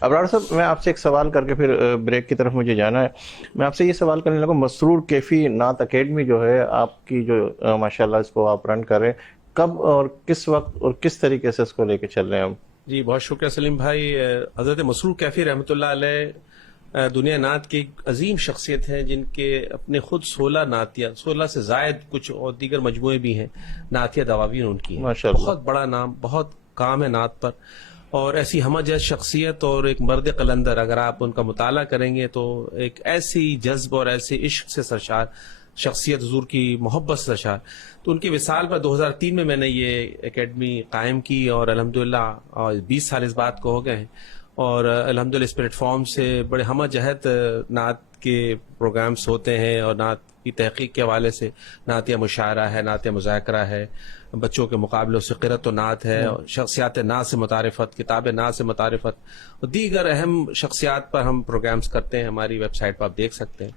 ابرار صاحب، میں آپ سے ایک سوال کر کے پھر بریک کی طرف مجھے جانا ہے. میں آپ سے یہ سوال کرنے لگا، مسرور کیفی نعت اکیڈمی جو ہے آپ کی، جو ماشاءاللہ اس کو آپ رن کر رہے ہیں، کب اور کس وقت اور کس طریقے سے اس کو لے کے چل رہے ہیں ہم؟ جی بہت شکریہ سلیم بھائی. حضرت مسرور کیفی رحمۃ اللہ علیہ دنیا نعت کی ایک عظیم شخصیت ہیں، جن کے اپنے خود 16 نعتیہ، 16 سے زائد کچھ اور دیگر مجموعے بھی ہیں نعتیہ دواوین ان کی ہیں. ماشاءاللہ. بہت بڑا نام، بہت کام ہے نعت پر، اور ایسی ہمہ جہت شخصیت اور ایک مرد قلندر. اگر آپ ان کا مطالعہ کریں گے تو ایک ایسی جذب اور ایسے عشق سے سرشار شخصیت، حضور کی محبت سے سرشار. تو ان کی وصال پر 2003 میں نے یہ اکیڈمی قائم کی، اور الحمدللہ 20 سال اس بات کو ہو گئے ہیں. اور الحمدللہ اس پلیٹ فارم سے بڑے ہمہ جہت نعت کے پروگرامز ہوتے ہیں، اور نعت کی تحقیق کے حوالے سے نعتیہ مشاعرہ ہے، نعتیہ مذاکرہ ہے، بچوں کے مقابلوں سے قرأت و نعت ہے، شخصیات نعت سے متعارفت، کتاب نعت سے متعارفت، اور دیگر اہم شخصیات پر ہم پروگرامز کرتے ہیں. ہماری ویب سائٹ پر آپ دیکھ سکتے ہیں.